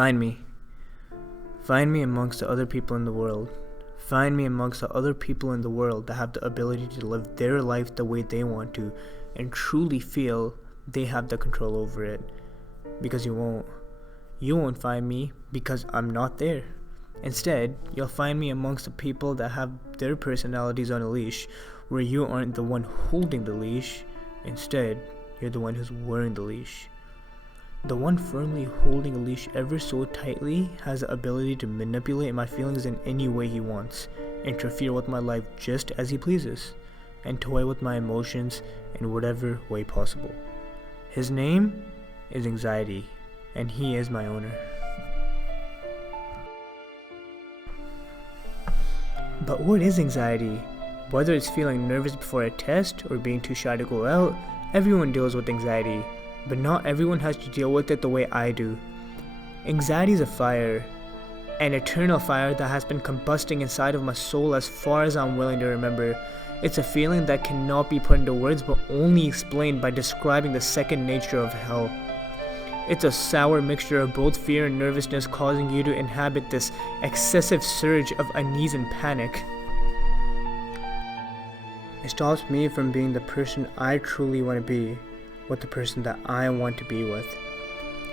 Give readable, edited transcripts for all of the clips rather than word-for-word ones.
Find me. Find me amongst the other people in the world. Find me amongst the other people in the world that have the ability to live their life the way they want to and truly feel they have the control over it. Because you won't. You won't find me because I'm not there. Instead, you'll find me amongst the people that have their personalities on a leash, where you aren't the one holding the leash. Instead, you're the one who's wearing the leash. The one firmly holding a leash ever so tightly has the ability to manipulate my feelings in any way he wants, interfere with my life just as he pleases, and toy with my emotions in whatever way possible. His name is Anxiety, and he is my owner. But what is anxiety? Whether it's feeling nervous before a test or being too shy to go out, everyone deals with anxiety, but not everyone has to deal with it the way I do. Anxiety is a fire, an eternal fire that has been combusting inside of my soul as far as I'm willing to remember. It's a feeling that cannot be put into words but only explained by describing the second nature of hell. It's a sour mixture of both fear and nervousness, causing you to inhabit this excessive surge of unease and panic. It stops me from being the person I truly want to be with the person that I want to be with.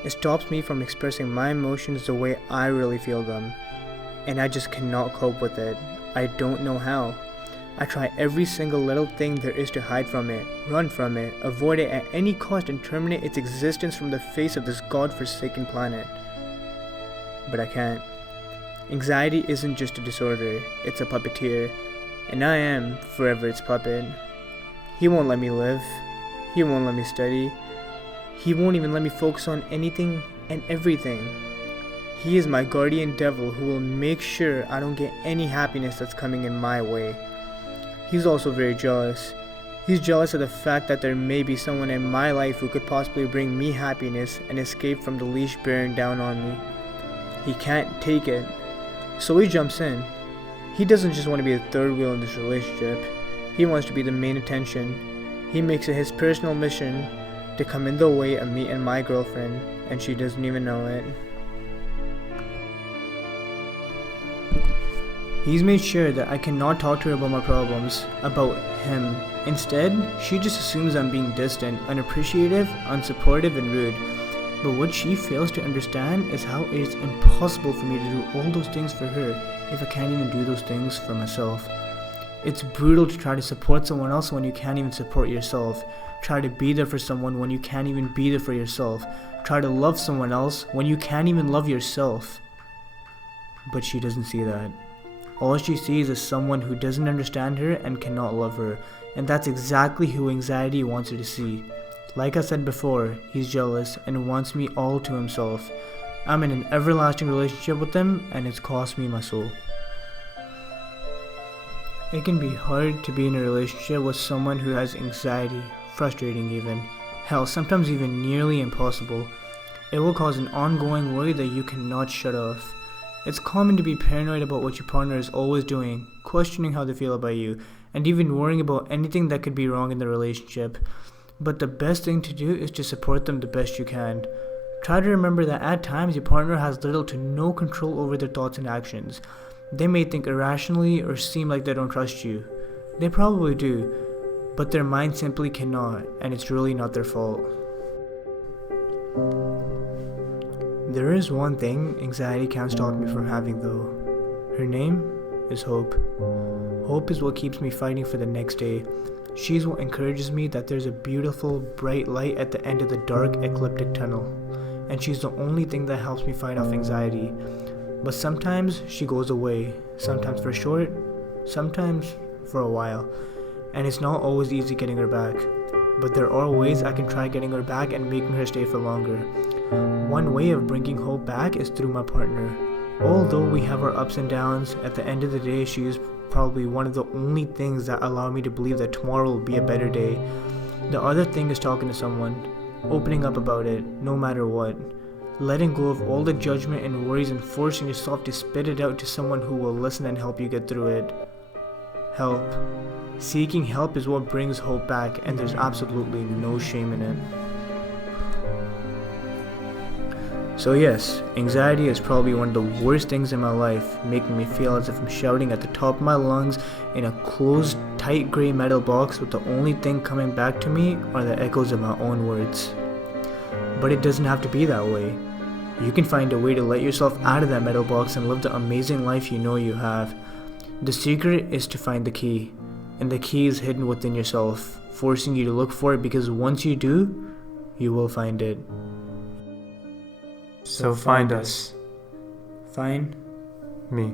It stops me from expressing my emotions the way I really feel them, and I just cannot cope with it. I don't know how. I try every single little thing there is to hide from it, run from it, avoid it at any cost, and terminate its existence from the face of this god-forsaken planet. But I can't. Anxiety isn't just a disorder, it's a puppeteer, and I am forever its puppet. He won't let me live. He won't let me study. He won't even let me focus on anything and everything. He is my guardian devil who will make sure I don't get any happiness that's coming in my way. He's also very jealous. He's jealous of the fact that there may be someone in my life who could possibly bring me happiness and escape from the leash bearing down on me. He can't take it, so he jumps in. He doesn't just want to be the third wheel in this relationship. He wants to be the main attention. He makes it his personal mission to come in the way of me and my girlfriend, and she doesn't even know it. He's made sure that I cannot talk to her about my problems, about him. Instead, she just assumes I'm being distant, unappreciative, unsupportive, and rude. But what she fails to understand is how it is impossible for me to do all those things for her if I can't even do those things for myself. It's brutal to try to support someone else when you can't even support yourself. Try to be there for someone when you can't even be there for yourself. Try to love someone else when you can't even love yourself. But she doesn't see that. All she sees is someone who doesn't understand her and cannot love her, and that's exactly who anxiety wants her to see. Like I said before, he's jealous and wants me all to himself. I'm in an everlasting relationship with him, and it's cost me my soul. It can be hard to be in a relationship with someone who has anxiety, frustrating even, hell, sometimes even nearly impossible. It will cause an ongoing worry that you cannot shut off. It's common to be paranoid about what your partner is always doing, questioning how they feel about you, and even worrying about anything that could be wrong in the relationship. But the best thing to do is to support them the best you can. Try to remember that at times your partner has little to no control over their thoughts and actions. They may think irrationally or seem like they don't trust you. They probably do, but their mind simply cannot, and it's really not their fault. There is one thing anxiety can't stop me from having though. Her name is Hope. Hope is what keeps me fighting for the next day. She's what encourages me that there's a beautiful, bright light at the end of the dark, ecliptic tunnel. And she's the only thing that helps me fight off anxiety. But sometimes she goes away, sometimes for short, sometimes for a while. And it's not always easy getting her back. But there are ways I can try getting her back and making her stay for longer. One way of bringing Hope back is through my partner. Although we have our ups and downs, at the end of the day she is probably one of the only things that allow me to believe that tomorrow will be a better day. The other thing is talking to someone, opening up about it, no matter what. Letting go of all the judgment and worries and forcing yourself to spit it out to someone who will listen and help you get through it. Help. Seeking help is what brings Hope back, and there's absolutely no shame in it. So yes, anxiety is probably one of the worst things in my life, making me feel as if I'm shouting at the top of my lungs in a closed, tight grey metal box with the only thing coming back to me are the echoes of my own words. But it doesn't have to be that way. You can find a way to let yourself out of that metal box and live the amazing life you know you have. The secret is to find the key, and the key is hidden within yourself, forcing you to look for it, because once you do, you will find it. So find us. Find me.